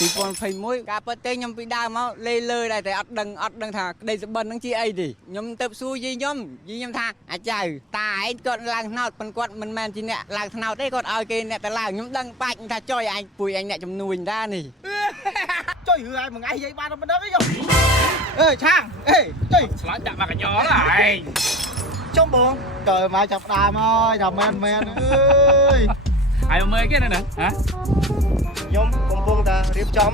ពី2021ការពិតទេខ្ញុំពីដើមមកលេលើដែរតែអត់ដឹងថាក្តីសុបិននឹងជាអីទេខ្ញុំទៅសួរយាយខ្ញុំថាអាចៅតាឯងគាត់ឡើងថ្នោតប៉ុន្តែគាត់មិនមែនជាអ្នកឡើងថ្នោតទេគាត់ឲ្យគេអ្នកទៅឡើងខ្ញុំដឹងបាច់ថាចុយឯងពួយឯងអ្នកជំនួញដែរនេះចុយរឿងឯងមួយថ្ងៃយាយបានតែប៉ុណ្្នឹងឯងអេឆាងអេចុយឆ្លាញ់ដាក់មកកញ្ញល់ហើយចុំបងtrời maiចាប់ដើមហើយថាមែនអើយហើយមើលគេណាហ៎ខ្ញុំកំពុងតែរៀបចំ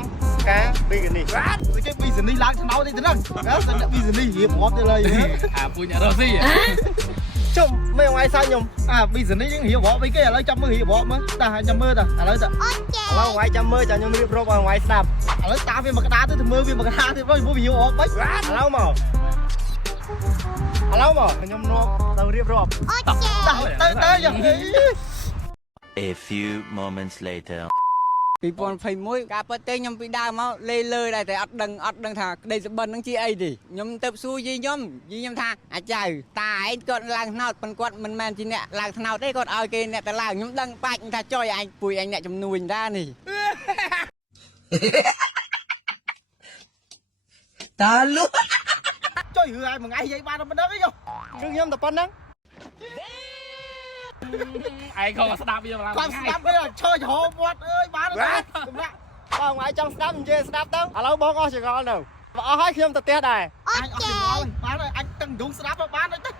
ការប៊ីហ្គនីគេប៊ីហ្គនីឡើងឆ្នោតទេទៅហ្នឹងតែអ្នកប៊ីហ្គនីរៀបរាប់ទៅលើអាពុញរ៉ូស៊ីជុំmấy ông ai sao nhung bây giờ ní những hiểu võ với cái là trăm mươi hiểu võ mới ta trăm mươi ta lấy ta lâu ngoài trăm mươi cho nhung riêng rồi ngoài snap lấy ta viên mà cái đá tới mưa viên mà cái đá thì nó vô hiểu võ bách lâu mà nhung nó tao riêng rồi tới A few moments later 2021ការពិតទេខ្ញុំពីដើមមកលេលើដែរតែអត់ដឹងថាក្តីសុបិននឹងជាអីទេខ្ញុំទៅសួរយាយខ្ញុំថាអាចៅតាឯងគាត់ឡើងថ្នោតប៉ុន្តែគាត់មិនមែនជាអ្នកឡើងថ្នោតទេគាត់ឲ្យគេអ្នកទៅឡើងខ្ញុំដឹងបាច់ថាចុយឯងពួយឯងអ្នកជំនួញដែរនេះតាលុចុយរឿងឯងមួយថ្ងៃយាយបានតែប៉ុណ្្នឹងឯងរឿងខ្ញុំតែប៉ុណ្្នឹងឯងក៏ស្ដាប់វាឡើងគាត់ស្ដាប់វាឈើចំហវត្តអើយបានសម្រាប់បងឯងចង់ស្ដាប់និយាយស្ដាប់ទៅឥឡូវបងអស់ចង្អល់នៅបើអស់ហើយខ្ញុំទៅផ្ទះដែរអញអស់ចង្អល់បានហើយអញតឹងដួងស្ដាប់បានហើយទៅ